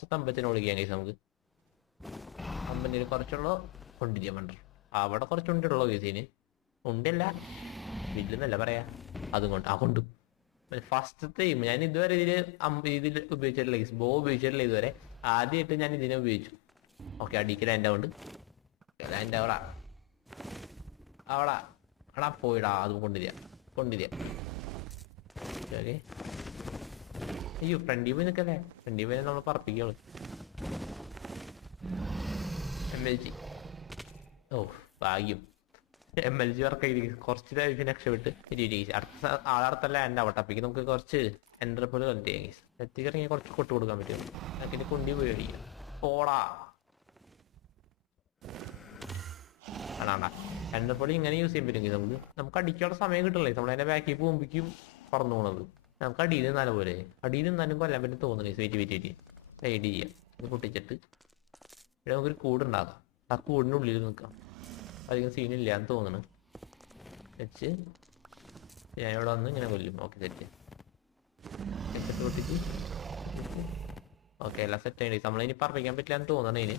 First അമ്പലത്തിനെ വിളിക്കാം case നമുക്ക്. അമ്പലത്തിൽ കുറച്ചുള്ള കൊണ്ടിരിക്കാൻ വേണ്ട. അവിടെ കുറച്ചുണ്ടുള്ളൂ കേസിന്. ഉണ്ടല്ല വില്ലെന്നല്ല പറയാ. അതുകൊണ്ട് ആ കൊണ്ടു ഫസ്റ്റത്തെ ഞാൻ ഇതുവരെ ഇതിൽ ഉപയോഗിച്ചിട്ടില്ല കേസ്. ബോ ഉപയോഗിച്ചിട്ടില്ല ഇതുവരെ. ആദ്യമായിട്ട് ഞാൻ ഇതിനെ ഉപയോഗിച്ചു. ഓക്കെ അടിക്ക് ലാൻഡ് ആവുന്നുണ്ട്. ലാൻഡ് അവളാ അവളാ പോയിടാ. അത് കൊണ്ടിരിക്കുക. ഓക്കെ അയ്യോ ഫ്രണ്ടി പോയി നിൽക്കല്ലേ. ഫ്രണ്ടി പോയി നമ്മൾ പറപ്പിക്കുള്ളൂ. MLG ഓ ഭാഗ്യം. MLG വർക്കായി കുറച്ച് ലൈഫ് രക്ഷപ്പെട്ട് അടുത്ത ആളടുത്തല്ല എൻ്റെ ആവട്ടെ. അപ്പേക്ക് നമുക്ക് കുറച്ച് എൻ്റർപോലെ കളക്ട് ചെയ്യാം ഗൈസ്. എത്തിക്കിറങ്ങി കുറച്ച് കൊട്ട് കൊടുക്കാൻ പറ്റും. അതിന് കൊണ്ടി പോയി അടിക്കാം. പോടാ ആണാണ്ടാ. എൻ്റർപോലെ ഇങ്ങനെ യൂസ് ചെയ്യാൻ പറ്റുമെങ്കിൽ നമുക്ക് അടിക്കാനുള്ള സമയം കിട്ടില്ലേ. നമ്മളതിൻ്റെ ബാക്കിൽ പോകുമ്പോഴേക്കും പറന്നു പോണത്. നമുക്ക് അടിയിൽ നിന്നാലും പോലെ അടിയിൽ നിന്നാലും കൊല്ലാൻ പറ്റും തോന്നുന്നു. വെയിറ്റ് റൈഡ് ചെയ്യാം. ഇത് പൊട്ടിച്ചിട്ട് ഇവിടെ നമുക്കൊരു കൂടുണ്ടാകാം. ആ കൂടിനുള്ളിൽ നിൽക്കാം. അധികം സീനില്ല എന്ന് തോന്നുന്നു. വെച്ച് ഞാൻ ഇവിടെ വന്ന് ഇങ്ങനെ കൊല്ലും. ഓക്കെ സെറ്റ് പൊട്ടിച്ച് ഓക്കെ എല്ലാം സെറ്റ് ആയി. നമ്മളിനി പറപ്പിക്കാൻ പറ്റില്ല എന്ന് തോന്നണേ. ഇതിന്